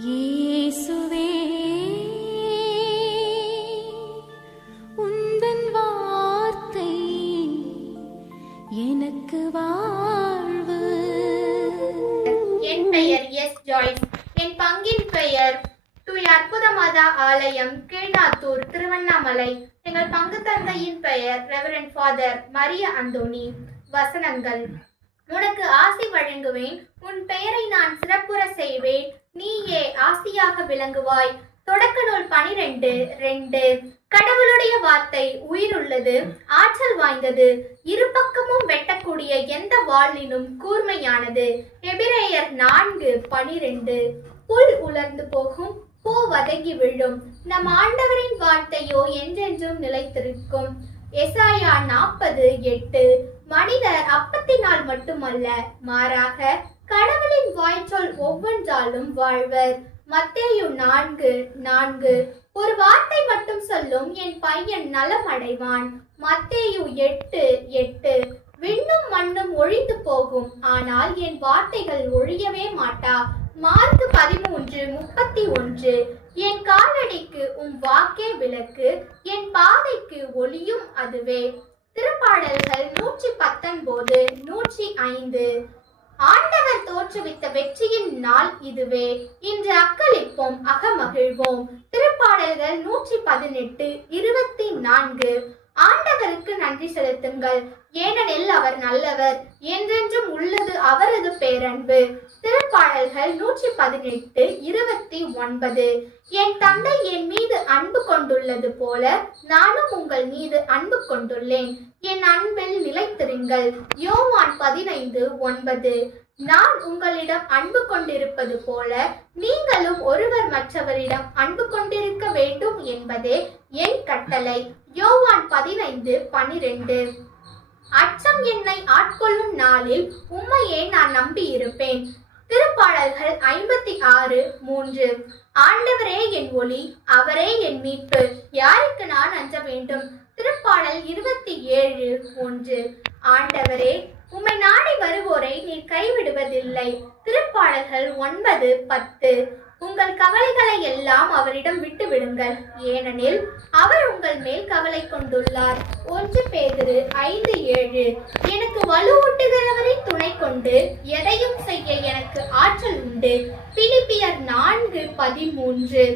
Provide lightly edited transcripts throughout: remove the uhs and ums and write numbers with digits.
இயேசுவே உந்தன் வார்த்தை எனக்கு வாழ்வு. என் பெயர் எஸ் ஜாய்ஸ். என் பங்கின் பெயர் தூய அற்புதமாதா ஆலயம், கீழ்நாத்தூர், திருவண்ணாமலை. எங்கள் பங்கு தந்தையின் பெயர் ரெவரண்ட் ஃபாதர் மரிய அந்தோனி. வசனங்கள்: உனக்கு ஆசி வழங்குவேன், உன் பெயரை நான் சிறப்புற செய்வேன், நீயே ஆசியாக விளங்குவாய். தொடக்க நூல் 12:2. கடவுளுடைய வார்த்தை உயிருள்ளது, ஆற்றல் வாய்ந்தது, இரு பக்கமும் வெட்டக்கூடிய எந்த வாளினும் கூர்மையானது. எபிரேயர் 4:12. புல் உலர்ந்து போகும், பூ வதங்கி விழும், நம் ஆண்டவரின் வார்த்தையோ என்றென்றும் நிலைத்திருக்கும். எசாயா 40:8. மனிதர் அப்பத்தினால் மட்டுமல்ல, மாறாக கடவுளின் வாய்ச்சொல் ஒவ்வொன்றாலும் வாழ்வர். மத்தேயு 4:4. ஒரு வார்த்தை மட்டும் சொல்லும், என் பையன் நலம் அடைவான். மத்தேயு 8:8. விண்ணும் மண்ணும் ஒழிந்து போகும், ஆனால் என் வார்த்தைகள் ஒழியவே மாட்டா. மார்க் 13:31. என் காலடிக்கு உம் வாக்கே விளக்கு, என் பாதைக்கு ஒளியும் அதுவே. திருப்பாடல்கள் 119:105. ஆண்டவர் தோற்றுவித்த வெற்றியின் நாள் இதுவே, இன்று அக்களிப்போம், அகமகிழ்வோம். திருப்பாடல்கள் 118:24. ஆண்டவருக்கு நன்றி செலுத்துங்கள், ஏனெனில் அவர் நல்லவர், என்றென்றும் உள்ளது அவரது பேரன்பு. திருப்பாடல்கள் 118:29. என் தந்தை என் மீது அன்பு கொண்டுள்ளது போல நானும் உங்கள் மீது அன்பு கொண்டுள்ளேன், என் அன்பில் நிலைத்திருங்கள். யோவான் 15:9. நான் உங்களிடம் அன்பு கொண்டிருப்பது போல நீங்களும் ஒருவர் மற்றவரிடம் அன்பு கொண்டிருக்க வேண்டும் என்பதே என் கட்டளை. யோவான் 15:12. அச்சம் என்னை ஆட்கொள்ளும் நாளில் உம்மையே நான் நம்பி இருப்பேன். திருப்பாடல்கள் 56:3. ஆண்டவரே என் ஒளி, அவரே என் மீட்பு, யாருக்கு நான் அஞ்ச வேண்டும். திருப்பாடல் 27:1. ஆண்டவரே, உம்மை நாடி வருவோரை நீர் கைவிடுவதில்லை. திருப்பாடல்கள் 9:10. உங்கள் கவலைகளை எல்லாம் அவரிடம் விட்டு விடுங்கள், ஏனெனில் அவர் உங்கள் மேல் கவலை கொண்டுள்ளார். 1 பேதுரு 5:7. எனக்கு வலுவூட்டுகிறவரை துணை கொண்டு எதையும் செய்ய எனக்கு ஆற்றல் உண்டு. பிலிப்பியர் 4:13.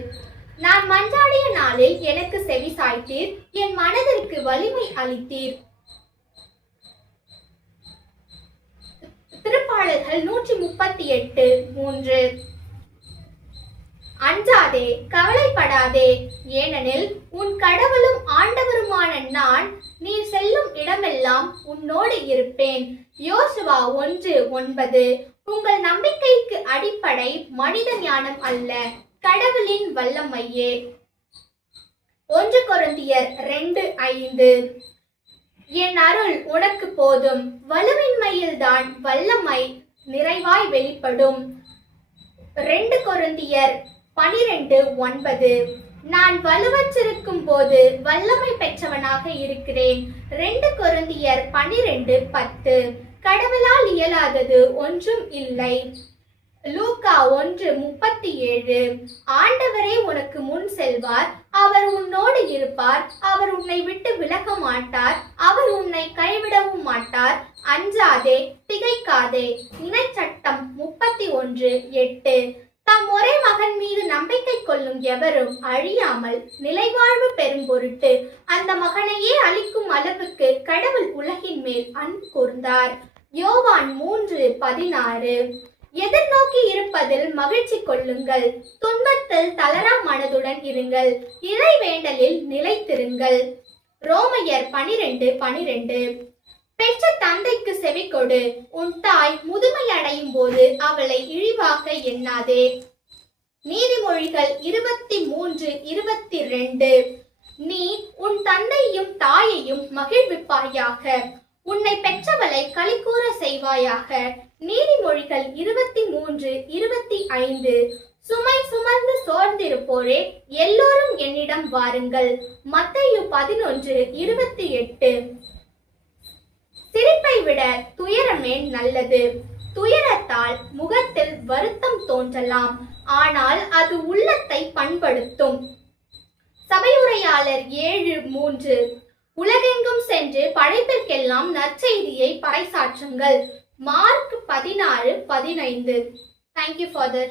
நான் மன்றாடிய நாளில் எனக்கு செவி சாய்த்தீர், என் மனதிற்கு வலிமை அளித்தீர். திருப்பாடல்கள் 138:3. அஞ்சாதே, கவலைப்படாதே, ஏனெனில் உன் கடவுளும் ஆண்டவருமான நான் நீர் செல்லும் இடமெல்லாம் உன்னோடு இருப்பேன். யோசுவா 1:9. உங்கள் நம்பிக்கைக்கு அடிப்படை மனித ஞானம் அல்ல, கடவுளின் வல்லமையே. 1 கொரிந்தியர் 2:5. என் அருள் உனக்கு போதும், வலுவின்மையில்தான் வல்லமை நிறைவாய் வெளிப்படும். 2 கொரிந்தியர் 12:9. நான் வலுவற்றிருக்கும் போது வல்லமை பெற்றவனாக இருக்கிறேன். 2 கொரிந்தியர் 12:10. கடவுளால் இயலாதது ஒன்றும் இல்லை. லூக்கா 1:37. ஆண்டவரே உனக்கு முன் செல்வார், அவர் உன்னோடு இருப்பார், அவர் உன்னை விட்டு விலக மாட்டார், அவர் உன்னை கைவிடவும் மாட்டார். அஞ்சாதே, திகைக்காதே. இணைச்சட்டம் 31:8. தம் ஒரே மகன் மீது நம்பிக்கை கொள்ளும் எவரும் அழியாமல் நிலைவாழ்வு பெறும் பொருட்டு அந்த மகனையே அளிக்கும் அளவுக்கு கடவுள் உலகின் மேல் அன்பு கூர்ந்தார். யோவான் 3:16. எதிர்நோக்கி இருப்பதில் மகிழ்ச்சி கொள்ளுங்கள், துன்பத்தில் தளரா மனதுடன் இருங்கள், இறை வேண்டலில் நிலைத்திருங்கள். ரோமையர் 12:12. பெற்ற தந்தைக்கு செவி கொடு, உன் தாய் முதுமை அடையும் போது அவளை இழிவாக எண்ணாதே. நீதிமொழிகள் 23:22. நீ உன் தந்தையும் தாயையும் மகிழ்விப்பாயாக, உன்னை பெற்றவளை களிகூற செய்வாயாக. நீதிமொழிகள் 23:25. சுமை சுமந்து சோர்ந்திருப்போரே, எல்லோரும் என்னிடம் வாருங்கள். மத்தேயு 11:28. சிரிப்பை விட துயரமே நல்லது, துயரத்தால் முகத்தில் வருத்தம் தோன்றலாம், ஆனால் அது உள்ளத்தை பண்படுத்தும். சபையுரையாளர் 7:3. உலகெங்கும் சென்று படைப்பிற்கெல்லாம் நற்செய்தியை பறைசாற்றுங்கள். மார்க் 16:15. Thank you, Father.